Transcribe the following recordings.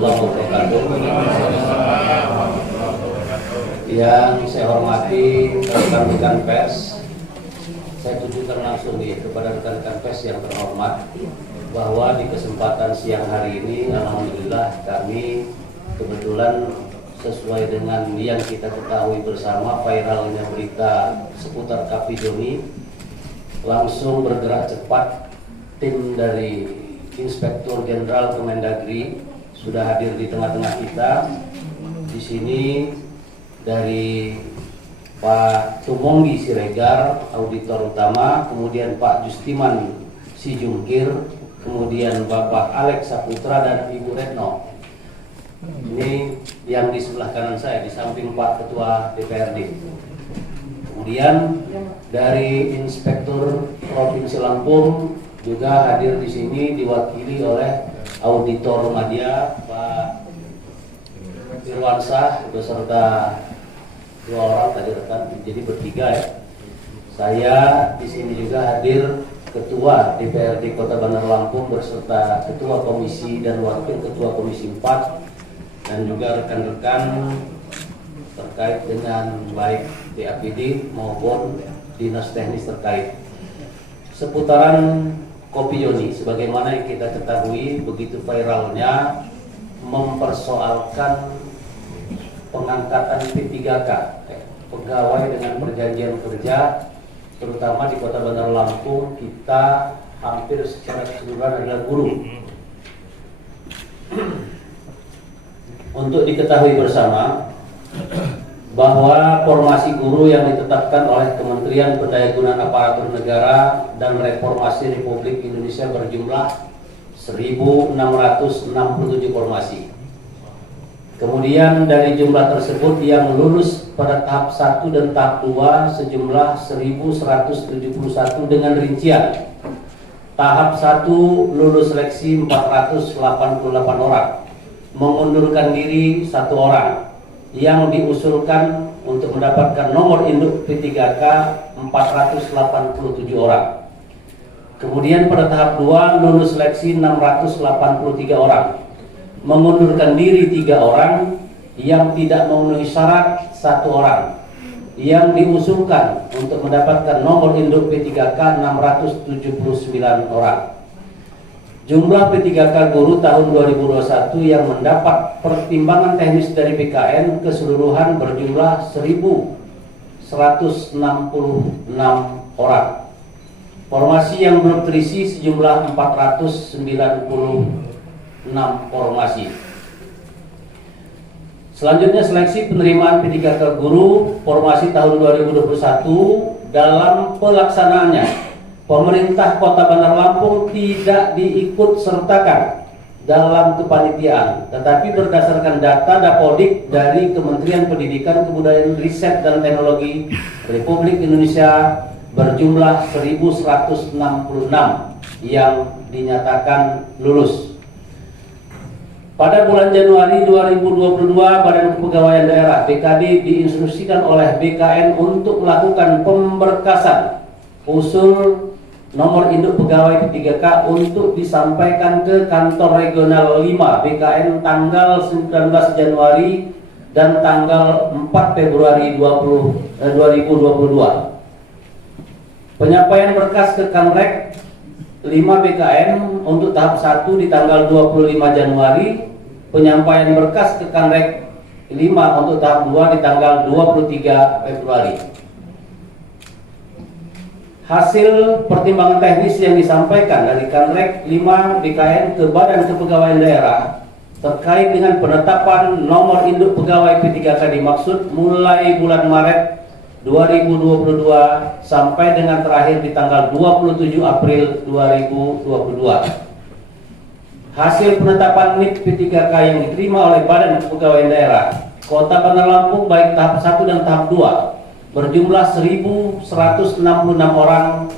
warahmatullahi wabarakatuh. Yang saya hormati rekan-rekan pers, saya tunjukkan langsung kepada rekan-rekan pers yang terhormat bahwa di kesempatan siang hari ini, alhamdulillah kami kebetulan sesuai dengan yang kita ketahui bersama viralnya berita seputar Kapi Joni, langsung bergerak cepat tim dari Inspektur Jenderal Kemendagri sudah hadir di tengah-tengah kita. Di sini dari Pak Tumonggi Siregar, auditor utama, kemudian Pak Justiman Sijungkir, kemudian Bapak Alex Saputra dan Ibu Retno. Ini yang di sebelah kanan saya, di samping Pak Ketua DPRD. Kemudian dari Inspektur Provinsi Lampung juga hadir di sini diwakili oleh Auditor Media Pak Irwansah beserta 2 orang tadi rekan, jadi bertiga ya. Saya di sini juga hadir Ketua DPRD Kota Bandar Lampung beserta Ketua Komisi dan Wakil Ketua Komisi 4 dan juga rekan-rekan terkait dengan baik DAPD maupun dinas teknis terkait seputaran Kopi Joni. Sebagaimana yang kita ketahui, begitu viralnya mempersoalkan pengangkatan P3K, pegawai dengan perjanjian kerja, terutama di Kota Bandar Lampung. Kita hampir secara keseluruhan adalah guru. Untuk diketahui bersama bahwa formasi guru yang ditetapkan oleh Kementerian Pendayagunaan Aparatur Negara dan Reformasi Republik Indonesia berjumlah 1.667 formasi. Kemudian dari jumlah tersebut yang lulus pada tahap 1 dan tahap 2 sejumlah 1.171 dengan rincian. Tahap 1 lulus seleksi 488 orang, mengundurkan diri 1 orang, yang diusulkan untuk mendapatkan nomor induk P3K 487 orang. Kemudian pada tahap 2 lulus seleksi 683 orang, mengundurkan diri 3 orang, yang tidak memenuhi syarat 1 orang, yang diusulkan untuk mendapatkan nomor induk P3K 679 orang. Jumlah P3K guru tahun 2021 yang mendapat pertimbangan teknis dari BKN keseluruhan berjumlah 1.166 orang. Formasi yang belum terisi sejumlah 496 formasi. Selanjutnya seleksi penerimaan P3K guru formasi tahun 2021. Dalam pelaksanaannya, pemerintah Kota Bandar Lampung tidak diikut sertakan dalam kepanitiaan, tetapi berdasarkan data Dapodik dari Kementerian Pendidikan, Kebudayaan, Riset dan Teknologi Republik Indonesia berjumlah 1.166 yang dinyatakan lulus. Pada bulan Januari 2022, Badan Kepegawaian Daerah BKD diinstruksikan oleh BKN untuk melakukan pemberkasan usul nomor induk pegawai P3K untuk disampaikan ke kantor regional 5 BKN tanggal 19 Januari dan tanggal 4 Februari 2022. Penyampaian berkas ke Kanrek 5 BKN untuk tahap 1 di tanggal 25 Januari, penyampaian berkas ke Kanrek 5 untuk tahap 2 di tanggal 23 Februari. Hasil pertimbangan teknis yang disampaikan dari Kanrek 5 BKN ke Badan Kepegawaian Daerah terkait dengan penetapan nomor induk pegawai P3K dimaksud mulai bulan Maret 2022 sampai dengan terakhir di tanggal 27 April 2022. Hasil penetapan NIP P3K yang diterima oleh Badan Kepegawaian Daerah Kota Bandar Lampung baik tahap 1 dan tahap 2 berjumlah 1.166 orang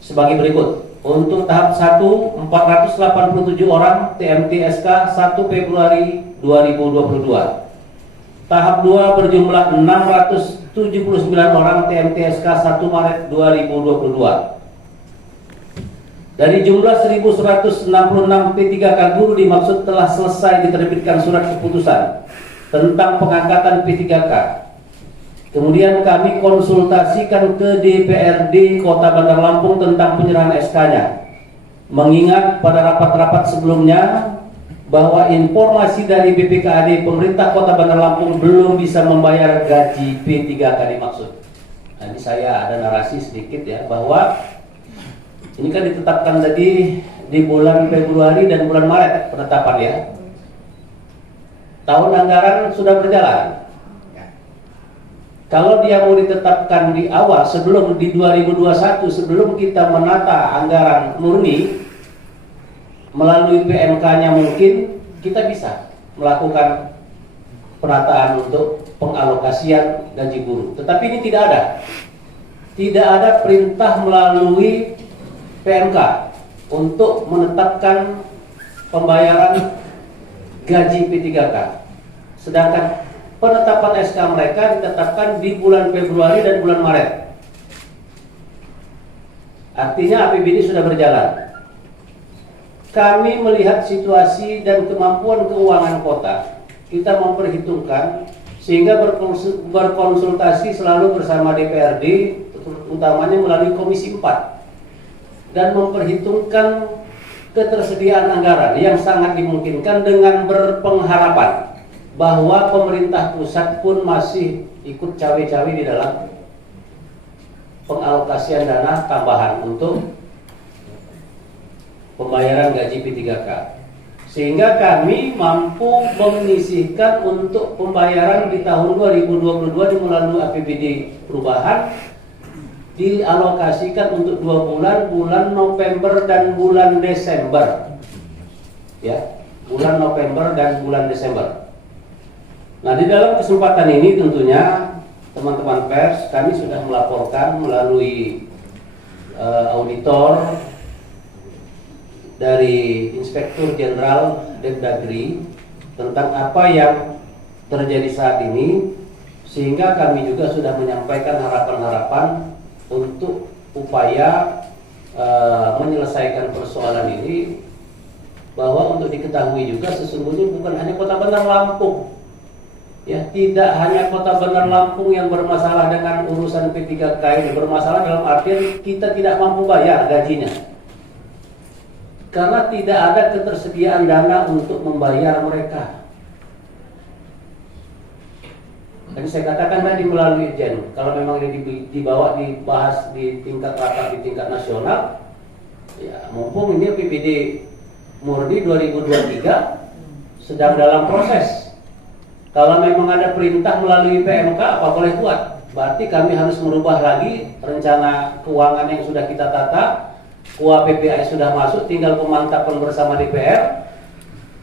sebagai berikut. Untuk tahap 1 487 orang TMT SK 1 Februari 2022. Tahap 2 berjumlah 679 orang TMT SK 1 Maret 2022. Dari jumlah 1166 P3K guru dimaksud telah selesai diterbitkan surat keputusan tentang pengangkatan P3K. Kemudian kami konsultasikan ke DPRD Kota Bandar Lampung tentang penyerahan SK-nya. Mengingat pada rapat-rapat sebelumnya bahwa informasi dari BPKAD pemerintah Kota Bandar Lampung belum bisa membayar gaji P3K dimaksud. Nah, ini saya ada narasi sedikit ya, bahwa ini kan ditetapkan tadi di bulan Februari dan bulan Maret penetapan ya. Tahun anggaran sudah berjalan. Kalau dia mau ditetapkan di awal sebelum di 2021, sebelum kita menata anggaran murni melalui PMK-nya, mungkin kita bisa melakukan penataan untuk pengalokasian gaji guru. Tetapi ini tidak ada. Tidak ada perintah melalui PMK untuk menetapkan pembayaran gaji P3K. Sedangkan penetapan SK mereka ditetapkan di bulan Februari dan bulan Maret. Artinya APBD sudah berjalan. Kami melihat situasi dan kemampuan keuangan kota. Kita memperhitungkan sehingga berkonsultasi selalu bersama DPRD, utamanya melalui Komisi 4. Dan memperhitungkan ketersediaan anggaran yang sangat dimungkinkan dengan berpengharapan bahwa pemerintah pusat pun masih ikut cawe-cawe di dalam pengalokasian dana tambahan untuk pembayaran gaji P3K, sehingga kami mampu menyisihkan untuk pembayaran di tahun 2022 melalui APBD perubahan, dialokasikan untuk 2 bulan, bulan November dan bulan Desember ya, bulan November dan bulan Desember. Nah, di dalam kesempatan ini tentunya teman-teman pers, kami sudah melaporkan melalui auditor dari Inspektur Jenderal Depdagri tentang apa yang terjadi saat ini, sehingga kami juga sudah menyampaikan harapan-harapan untuk upaya menyelesaikan persoalan ini, bahwa untuk diketahui juga sesungguhnya bukan hanya Kota Bandar Lampung ya, tidak hanya Kota Bandar Lampung yang bermasalah dengan urusan P3K ini, bermasalah dalam artian kita tidak mampu bayar gajinya karena tidak ada ketersediaan dana untuk membayar mereka. Dan saya katakan tadi melalui Jen, kalau memang ini dibawa dibahas di tingkat rapat di tingkat nasional, ya mumpung ini PPD murni 2023 sedang dalam proses. Kalau memang ada perintah melalui PMK, apa boleh buat? Berarti kami harus merubah lagi rencana keuangan yang sudah kita tata. KUA PPAI sudah masuk, tinggal pemantapan bersama DPR.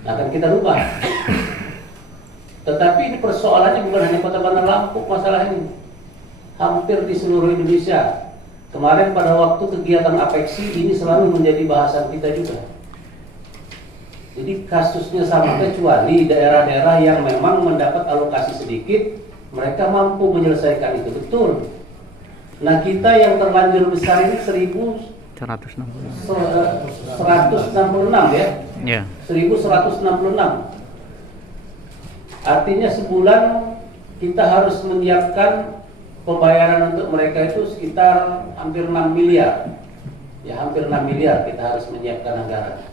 Akan kita rubah. Tetapi ini persoalannya bukan hanya Kota Bandar Lampung masalah ini. Hampir di seluruh Indonesia. Kemarin pada waktu kegiatan APEKSI ini selalu menjadi bahasan kita juga. Jadi kasusnya sama, kecuali daerah-daerah yang memang mendapat alokasi sedikit, mereka mampu menyelesaikan itu, betul. Nah, kita yang terlanjur besar ini 1.166 ya? Yeah. 1.166. Artinya sebulan kita harus menyiapkan pembayaran untuk mereka itu sekitar hampir 6 miliar. Ya, hampir 6 miliar kita harus menyiapkan anggaran.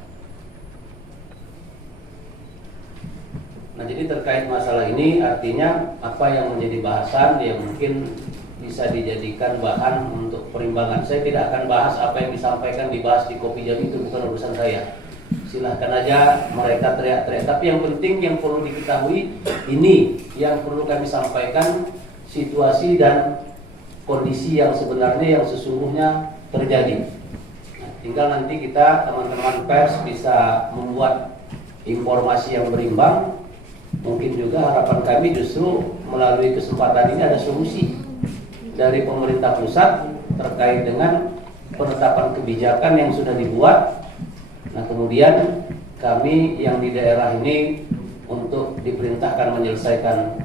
Nah, jadi terkait masalah ini artinya apa yang menjadi bahasan yang mungkin bisa dijadikan bahan untuk perimbangan. Saya tidak akan bahas apa yang disampaikan dibahas di Kopi Jam, itu bukan urusan saya. Silahkan aja mereka teriak-teriak. Tapi yang penting yang perlu diketahui ini yang perlu kami sampaikan, situasi dan kondisi yang sebenarnya yang sesungguhnya terjadi. Nah, tinggal nanti kita teman-teman pers bisa membuat informasi yang berimbang. Mungkin juga harapan kami justru melalui kesempatan ini ada solusi dari pemerintah pusat terkait dengan penetapan kebijakan yang sudah dibuat. Nah, kemudian kami yang di daerah ini untuk diperintahkan menyelesaikan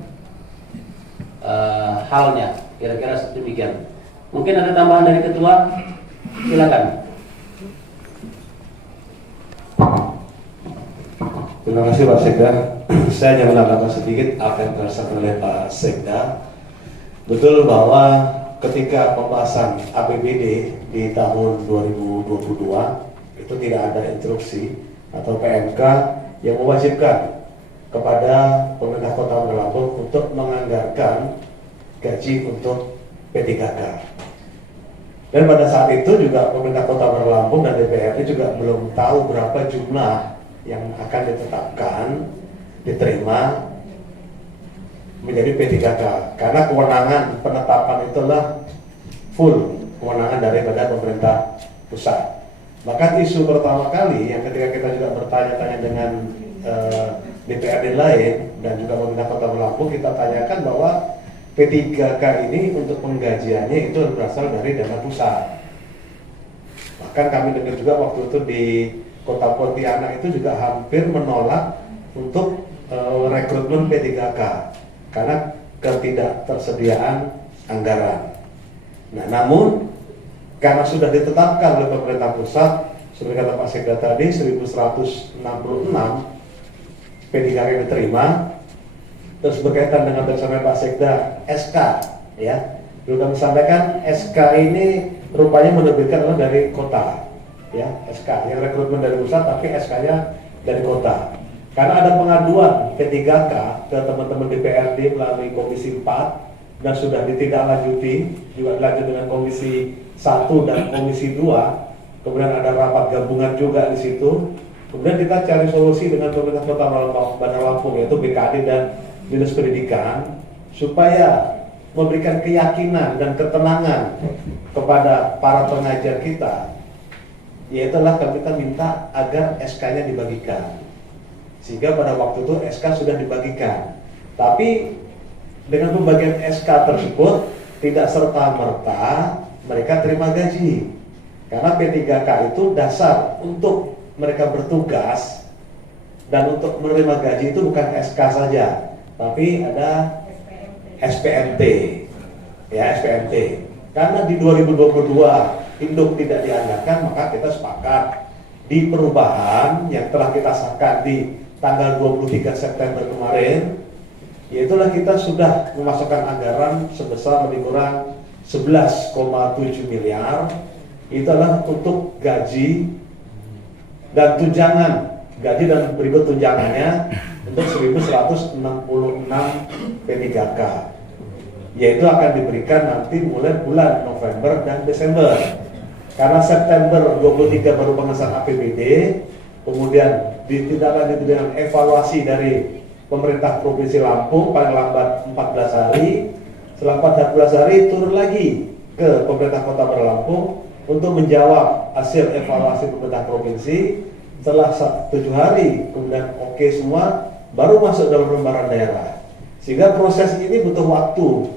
halnya. Kira-kira demikian. Mungkin ada tambahan dari ketua, silakan. Terima kasih Pak Sekda. Saya hanya menambahkan sedikit apa yang disampaikan oleh Pak Sekda. Betul bahwa ketika pembahasan APBD di tahun 2022 itu tidak ada instruksi atau PMK yang mewajibkan kepada pemerintah Kota Bandar Lampung untuk menganggarkan gaji untuk P3K. Dan pada saat itu juga pemerintah Kota Bandar Lampung dan DPRD juga belum tahu berapa jumlah yang akan ditetapkan diterima menjadi P3K, karena kewenangan penetapan itulah full kewenangan daripada pemerintah pusat. Bahkan isu pertama kali yang ketika kita juga bertanya-tanya dengan DPRD lain dan juga pemerintah Kota Bandar Lampung, kita tanyakan bahwa P3K ini untuk penggajiannya itu berasal dari dana pusat. Bahkan kami dengar juga waktu itu di Kota Pontianak itu juga hampir menolak untuk rekrutmen P3K karena ketidaktersediaan anggaran. Nah, namun karena sudah ditetapkan oleh pemerintah pusat, seperti kata Pak Sekda tadi, 1166 P3K yang diterima. Terus berkaitan dengan bersama Pak Sekda SK, ya, sudah kami sampaikan SK ini rupanya menerbitkan adalah dari kota, ya, SK yang rekrutmen dari pusat tapi SK-nya dari kota. Karena ada pengaduan P3K ke teman-teman DPRD melalui Komisi 4 dan sudah ditindaklanjuti, juga dilanjut dengan Komisi 1 dan Komisi 2. Kemudian ada rapat gabungan juga di situ. Kemudian kita cari solusi dengan pemerintah Kota Bandar Lampung, yaitu BKD dan Dinas Pendidikan, supaya memberikan keyakinan dan ketenangan kepada para pengajar kita, yaitu kita minta agar SK-nya dibagikan. Sehingga pada waktu itu SK sudah dibagikan. Tapi dengan pembagian SK tersebut tidak serta-merta mereka terima gaji. Karena P3K itu dasar untuk mereka bertugas, dan untuk menerima gaji itu bukan SK saja, tapi ada SPMT, ya, SPMT. Karena di 2022 induk tidak dianggarkan, maka kita sepakat di perubahan yang telah kita sahkan di tanggal 23 September kemarin, yaitulah kita sudah memasukkan anggaran sebesar lebih kurang 11,7 miliar. Itu adalah untuk gaji dan tunjangan, gaji dan berikut tunjangannya untuk 1166 P3K, yaitu akan diberikan nanti mulai bulan November dan Desember. Karena September 23 baru pengesahan APBD, kemudian ditindaklanjuti dengan evaluasi dari pemerintah Provinsi Lampung paling lambat 14 hari. Setelah 14 hari turun lagi ke pemerintah Kota Bandar Lampung untuk menjawab hasil evaluasi pemerintah provinsi. Setelah 7 hari kemudian oke semua, baru masuk dalam lembaran daerah. Sehingga proses ini butuh waktu.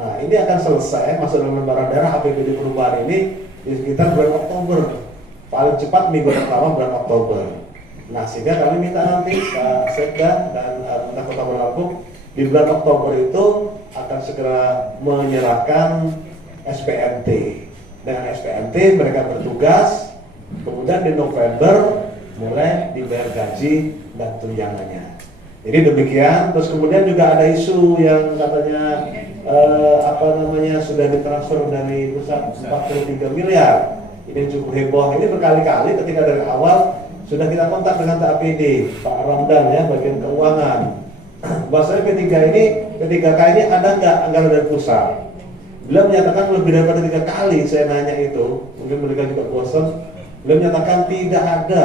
Nah, ini akan selesai masuk dalam lembaran daerah APBD perubahan ini di sekitar bulan Oktober, paling cepat minggu pertama bulan Oktober. Nah, sehingga kami minta nanti Pak Sekda dan pemerintah Kota Bandar Lampung di bulan Oktober itu akan segera menyerahkan SPMT. Dengan SPMT mereka bertugas, kemudian di November mulai dibayar gaji dan tunjangannya. Jadi demikian. Terus kemudian juga ada isu yang katanya sudah ditransfer dari pusat 43 miliar. Ini cukup heboh. Ini berkali-kali ketika dari awal sudah kita kontak dengan TAPD, Pak Ramdan, ya, bagian keuangan. Bahasanya P3K ini ada nggak anggaran dari pusat? Beliau menyatakan lebih daripada 3 kali saya nanya itu, mungkin mereka juga bosan. Beliau menyatakan tidak ada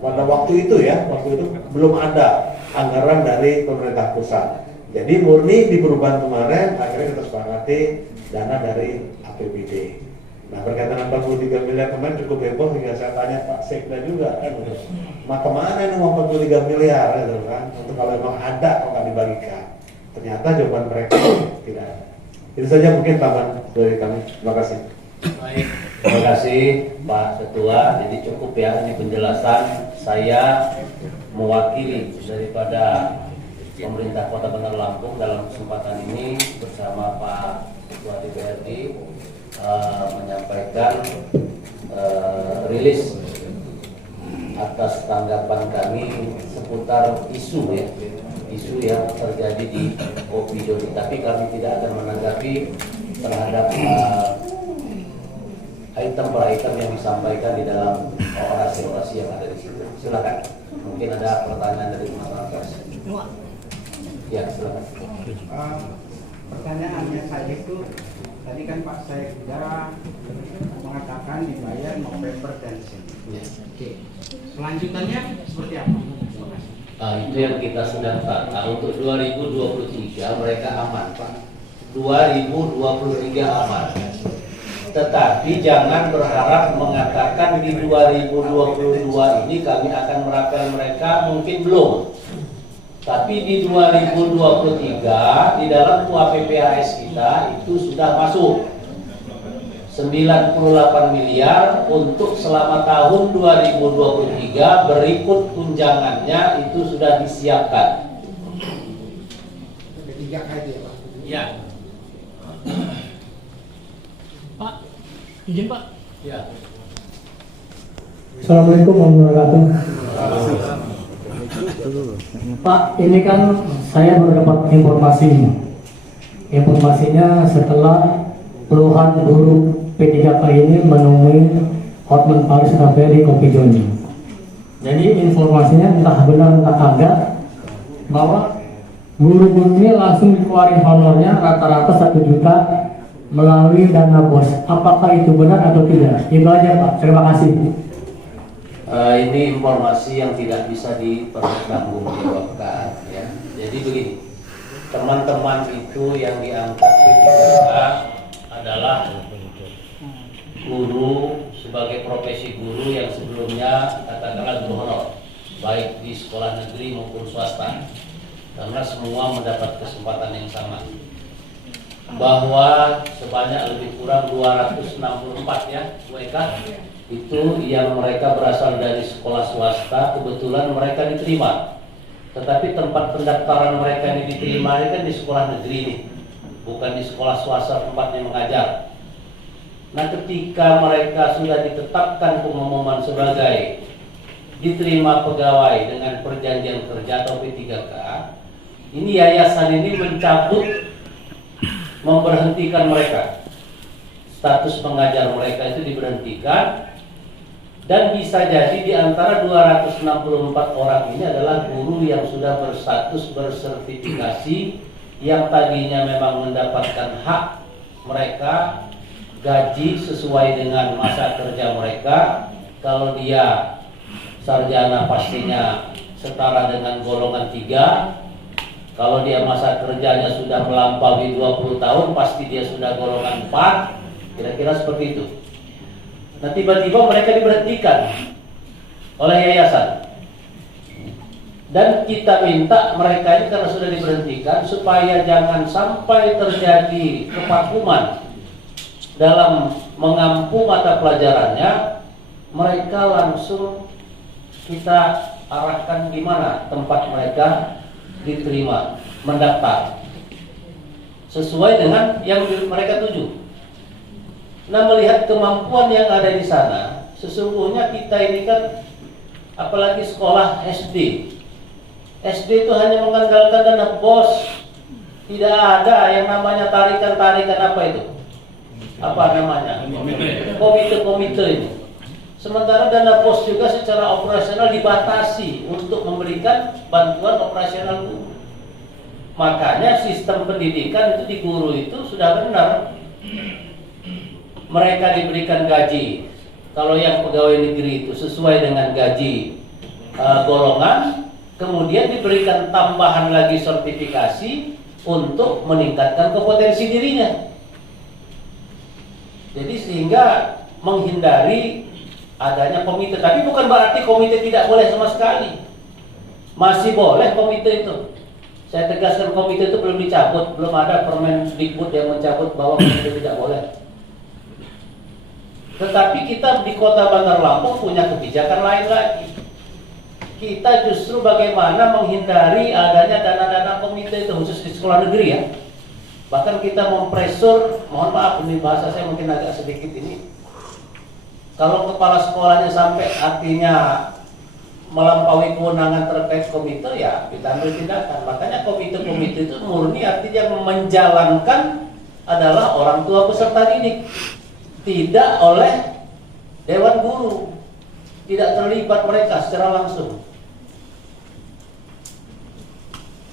pada waktu itu, ya, waktu itu belum ada anggaran dari pemerintah pusat. Jadi murni di perubahan kemarin akhirnya kita sepakati dana dari APBD. Nah, berkaitan dengan 43 miliar kemarin cukup heboh hingga saya tanya Pak Sekda juga kan, kemana ini mau 43 miliar gitu kan? Untuk kalau memang ada kok nggak dibagikan. Ternyata jawaban mereka tidak ada. Itu saja mungkin tambahan dari kami. Terima kasih. Baik, terima kasih Pak Ketua. Jadi cukup, ya, ini penjelasan saya mewakili daripada pemerintah Kota Bandar Lampung dalam kesempatan ini bersama Pak Ketua DPRD menyampaikan rilis atas tanggapan kami seputar isu yang terjadi di Kopi Joni. Tapi kami tidak akan menanggapi terhadap item per item yang disampaikan di dalam orasi-orasi yang ada di situ. Silakan. Mungkin ada pertanyaan dari masyarakat. Ya, silakan. Pertanyaannya saya itu tadi kan Pak Sekda mengatakan dibayar November dan Desember. Ya. Oke. Selanjutannya seperti apa? Terima kasih. Itu yang kita sedang tata. Untuk 2023 mereka aman, Pak. 2023 aman. Tetapi jangan berharap mengatakan di 2022 ini kami akan merapai mereka, mungkin belum. Tapi di 2023 di dalam UAPPHS kita itu sudah masuk 98 miliar untuk selama tahun 2023, berikut tunjangannya itu sudah disiapkan. Tiga kali ya Pak. Ya. Pak, izin Pak. Ya. Assalamualaikum warahmatullahi wabarakatuh. Pak, ini kan saya baru dapat informasinya setelah puluhan guru P3K ini menemui Hotman Paris Cafe di Kopi Joni. Jadi informasinya entah benar entah kagak bahwa guru-guru ini langsung dikeluarin honornya rata-rata 1 juta melalui dana bos. Apakah itu benar atau tidak? Itu aja Pak, terima kasih. Ini informasi yang tidak bisa dipertanggungjawabkan ya. Jadi begini, teman-teman itu yang diangkat P3K adalah guru sebagai profesi guru yang sebelumnya katakanlah guru honor, baik di sekolah negeri maupun swasta, karena semua mendapat kesempatan yang sama. Bahwa sebanyak lebih kurang 264 ya WK itu yang mereka berasal dari sekolah swasta, kebetulan mereka diterima. Tetapi tempat pendaftaran mereka ini diterima ini kan di sekolah negeri nih, bukan di sekolah swasta tempatnya mengajar. Nah, ketika mereka sudah ditetapkan pengumuman sebagai diterima pegawai dengan perjanjian kerja atau P3K, ini yayasan ini memberhentikan mereka. Status pengajar mereka itu diberhentikan. Dan bisa jadi di antara 264 orang ini adalah guru yang sudah berstatus bersertifikasi, yang tadinya memang mendapatkan hak mereka, gaji sesuai dengan masa kerja mereka. Kalau dia sarjana pastinya setara dengan golongan 3. Kalau dia masa kerjanya sudah melampaui 20 tahun, pasti dia sudah golongan 4. Kira-kira seperti itu. Nah, tiba-tiba mereka diberhentikan oleh yayasan. Dan kita minta mereka ini karena sudah diberhentikan supaya jangan sampai terjadi kevakuman dalam mengampu mata pelajarannya, mereka langsung kita arahkan di mana tempat mereka diterima mendaftar sesuai dengan yang mereka tuju. Nah, melihat kemampuan yang ada di sana, sesungguhnya kita ini kan apalagi sekolah SD. SD itu hanya mengandalkan dana bos. Tidak ada yang namanya tarikan-tarikan apa itu? Apa namanya? Komite-komite ini. Sementara dana bos juga secara operasional dibatasi untuk memberikan bantuan operasional guru. Makanya sistem pendidikan itu di guru itu sudah benar. Mereka diberikan gaji. Kalau yang pegawai negeri itu sesuai dengan gaji golongan, kemudian diberikan tambahan lagi sertifikasi untuk meningkatkan kompetensi dirinya. Jadi sehingga menghindari adanya komite. Tapi bukan berarti komite tidak boleh sama sekali. Masih boleh komite itu. Saya tegaskan, komite itu belum dicabut, belum ada Permendikbud yang mencabut bahwa komite tidak boleh. Tetapi kita di Kota Bandar Lampung punya kebijakan lain lagi. Kita justru bagaimana menghindari adanya dana-dana komite itu, khusus di sekolah negeri ya. Bahkan kita mempresur, mohon maaf ini bahasa saya mungkin agak sedikit ini. Kalau kepala sekolahnya sampai artinya melampaui kewenangan terkait komite, ya kita ambil tindakan. Makanya komite-komite itu murni artinya menjalankan adalah orang tua peserta didik, tidak oleh Dewan Guru, tidak terlibat mereka secara langsung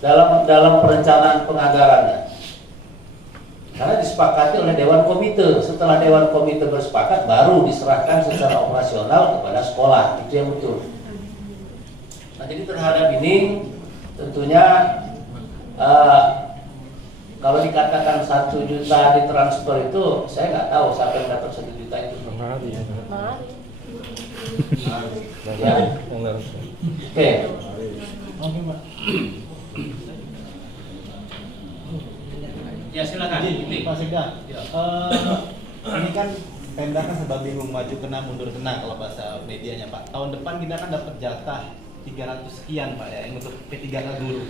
dalam perencanaan penganggarannya. Karena disepakati oleh Dewan Komite. Setelah Dewan Komite bersepakat, baru diserahkan secara operasional kepada sekolah. Itu yang betul. Nah, jadi terhadap ini tentunya kalau dikatakan 1 juta ditransfer itu, saya nggak tahu siapa yang dapat 1 juta itu. Ya. Oke. Ya silakan. Pak Sekda, ini kan Pemda kan serba bingung, maju kena mundur kena kalau bahasa medianya Pak. Tahun depan kita kan dapat jatah 300 sekian Pak ya, yang untuk P3K guru.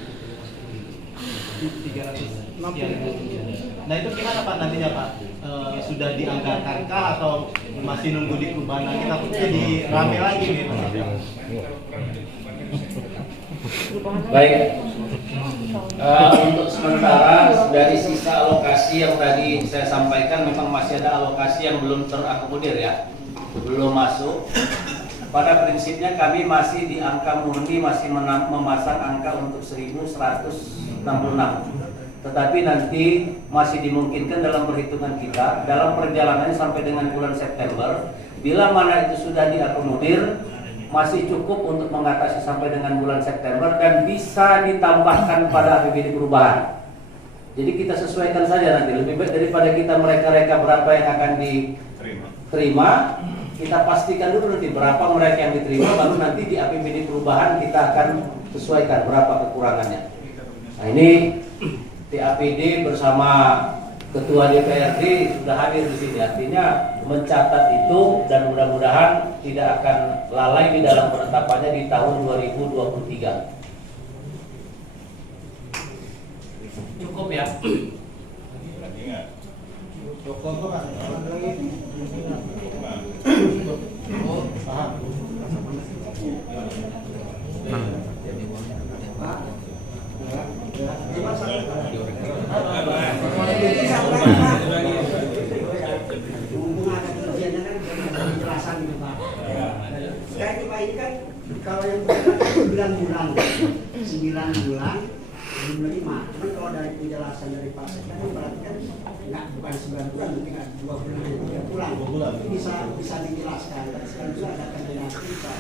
300 sekian. Nah itu gimana Pak nantinya Pak? Sudah dianggarkankah atau masih nunggu di perubahan lagi? Takutnya jadi rame lagi nih Pak. Baik. Untuk sementara dari sisa alokasi yang tadi saya sampaikan, memang masih ada alokasi yang belum terakomodir ya, belum masuk. Pada prinsipnya kami masih di angka murni, masih memasang angka untuk 1166. Tetapi nanti masih dimungkinkan dalam perhitungan kita, dalam perjalanannya sampai dengan bulan September, bila mana itu sudah diakomodir, masih cukup untuk mengatasi sampai dengan bulan September dan bisa ditambahkan pada APBD perubahan. Jadi kita sesuaikan saja nanti, lebih baik daripada kita mereka-reka berapa yang akan diterima, kita pastikan dulu nanti berapa mereka yang diterima, baru nanti di APBD perubahan kita akan sesuaikan berapa kekurangannya. Nah ini TAPD bersama Ketua DPRD sudah hadir di sini, artinya mencatat itu dan mudah-mudahan tidak akan lalai di dalam penetapannya di tahun 2023. Cukup ya? Cukup Pak. Mumpung ada kerjanya kan penjelasan gitu Pak. Sekarang Pak ini kan kalau yang 9 bulan belum menerima. Tapi kalau dari penjelasan dari Pak Sekda kan berarti kan nggak, bukan 9 bulan, mungkin 2 bulan, 3 bulan. Bisa dijelaskan. Sekarang juga ada koordinasi bisa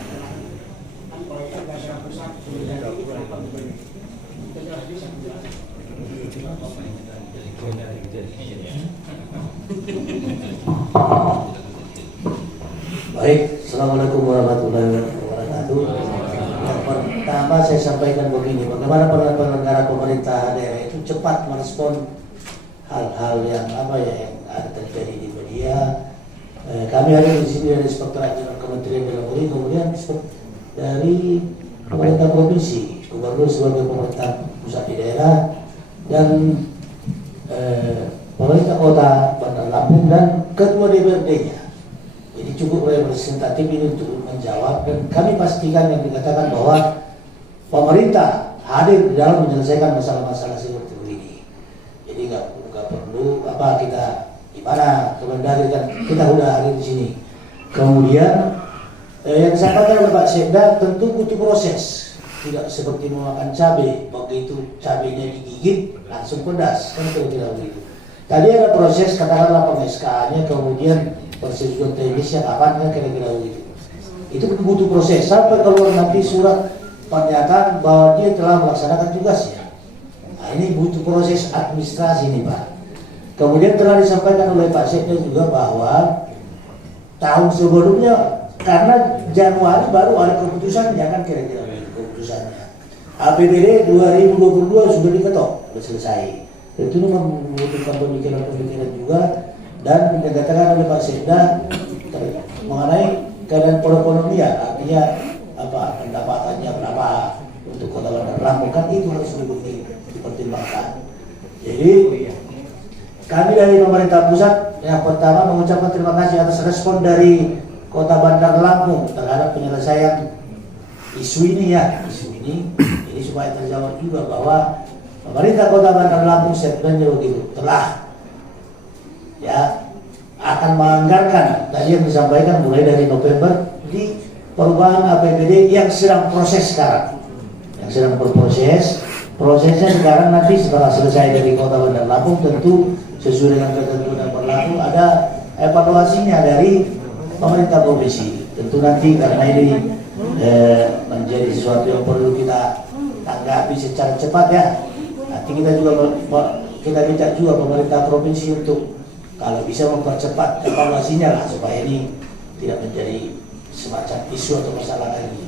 kan kalau itu bahasa pusat sudah jadi berapa bulan. Itu jelas bisa dijelaskan. Baik, Assalamualaikum warahmatullahi wabarakatuh. Yang pertama saya sampaikan begini, bagaimana penyelenggara pemerintah daerah itu cepat merespon hal-hal yang yang ada terjadi di media. Kami ada di sini dari Inspektorat Jenderal Kementerian Dalam Negeri, kemudian dari pemerintah provinsi, gubernur sebagai pemerintah pusat di daerah, dan pemerintah kota Bandar Lampung dan ketua DPRD-nya. Jadi cukup representatif ini untuk menjawab, dan kami pastikan yang dikatakan bahwa pemerintah hadir di dalam menyelesaikan masalah-masalah seperti ini. Jadi nggak perlu kita gimana Kemendagri kan kita udah hadir di sini. Kemudian yang disampaikan oleh Pak Sekda tentu butuh proses. Tidak seperti memakan cabai, begitu cabainya digigit langsung pedas, kan kira-kira begitu. Tadi ada proses katakanlah peng-SK-nya, kemudian prosedur teknisnya kapan, kan kira-kira begitu. Itu butuh proses sampai keluar nanti surat pernyataan bahwa dia telah melaksanakan tugasnya. Nah ini butuh proses administrasi nih Pak. Kemudian telah disampaikan oleh Pak Sekda juga bahwa tahun sebelumnya karena Januari baru ada keputusannya, kan kira-kira keputusannya. APBD 2022 sudah diketok, sudah selesai. Itu membutuhkan pemikiran-pemikiran juga, dan dikatakan oleh Pak Sekda mengenai keadaan perekonomian, artinya pendapatannya berapa untuk Kota Bandar Lampung, kan itu harus dipertimbangkan. Jadi kami dari pemerintah pusat yang pertama mengucapkan terima kasih atas respon dari Kota Bandar Lampung terhadap penyelesaian isu ini jadi supaya terjawab juga bahwa pemerintah Kota Bandar Lampung statementnya begitu telah ya akan menganggarkan tadi yang disampaikan mulai dari November di perubahan APBD yang sedang proses sekarang, yang sedang berproses. Prosesnya sekarang nanti setelah selesai dari Kota Bandar Lampung tentu sesuai dengan ketentuan yang berlaku ada evaluasinya dari pemerintah provinsi. Tentu nanti karena ini menjadi sesuatu yang perlu kita tanggapi secara cepat ya. Nanti kita minta juga pemerintah provinsi untuk kalau bisa mempercepat evaluasinya lah supaya ini tidak menjadi semacam isu atau masalah lagi.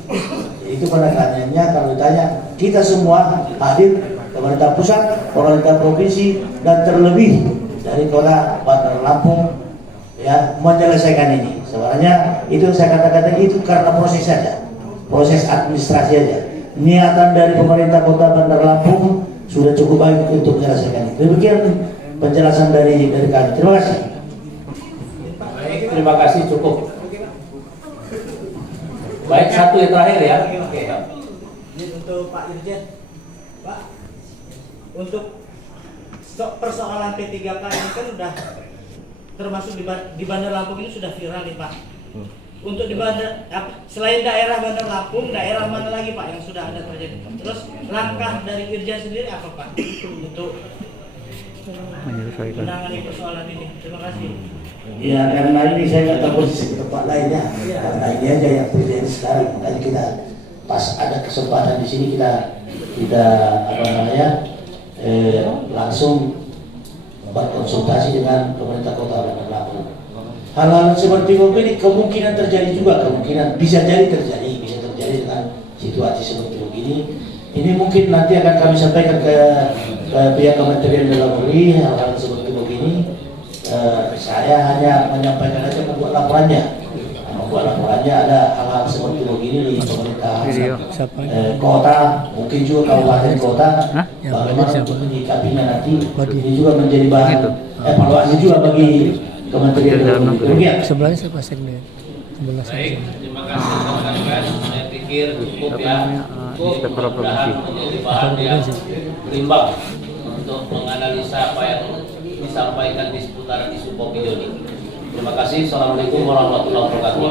Jadi itu penekanannya kalau ditanya kita semua hadir, pemerintah pusat, pemerintah provinsi dan terlebih dari Kota Bandar Lampung ya menyelesaikan ini. Sebenarnya itu saya katakan itu karena proses saja, proses administrasi aja. Niatan dari pemerintah Kota Bandar Lampung sudah cukup baik untuk menyelesaikan itu. Demikian penjelasan dari kami. Terima kasih. Baik, terima kasih cukup. Baik, satu yang terakhir ya. Oke. Ini untuk Pak Irjen, Pak, untuk persoalan P3K ini kan udah termasuk di Bandar Lampung ini sudah viral nih Pak. Untuk di Bandar, selain daerah Bandar Lampung, daerah mana lagi Pak yang sudah ada terjadi? Terus langkah dari Irjen sendiri apa Pak untuk menangani persoalan ini? Terima kasih. Ya karena ini saya nggak tahu posisi tempat lainnya, karena ini aja yang terjadi sekarang. Makanya kita pas ada kesempatan di sini kita langsung berkonsultasi dengan pemerintah Kota Bandar Lampung. Hal-hal seperti ini kemungkinan terjadi juga, kemungkinan bisa terjadi dengan situasi seperti begini. Ini mungkin nanti akan kami sampaikan ke pihak Kementerian Dalam Negeri hal-hal seperti begini. Saya hanya menyampaikan aja membuat laporannya ada hal-hal seperti begini di pemerintah kota, mungkin juga kabupaten kota, bagaimana untuk menyikapinya nanti. Ini juga menjadi bahan evaluasi juga bagi Kementerian Dalam Negeri. Sebelahnya siapa sekjen? Baik, terima kasih rekan-rekan. Saya pikir cukup ya. Cukup mudah-mudahan menjadi bahan yang berimbang untuk menganalisa apa yang disampaikan di seputaran isu Kopi Joni. Terima kasih. Assalamualaikum warahmatullahi wabarakatuh.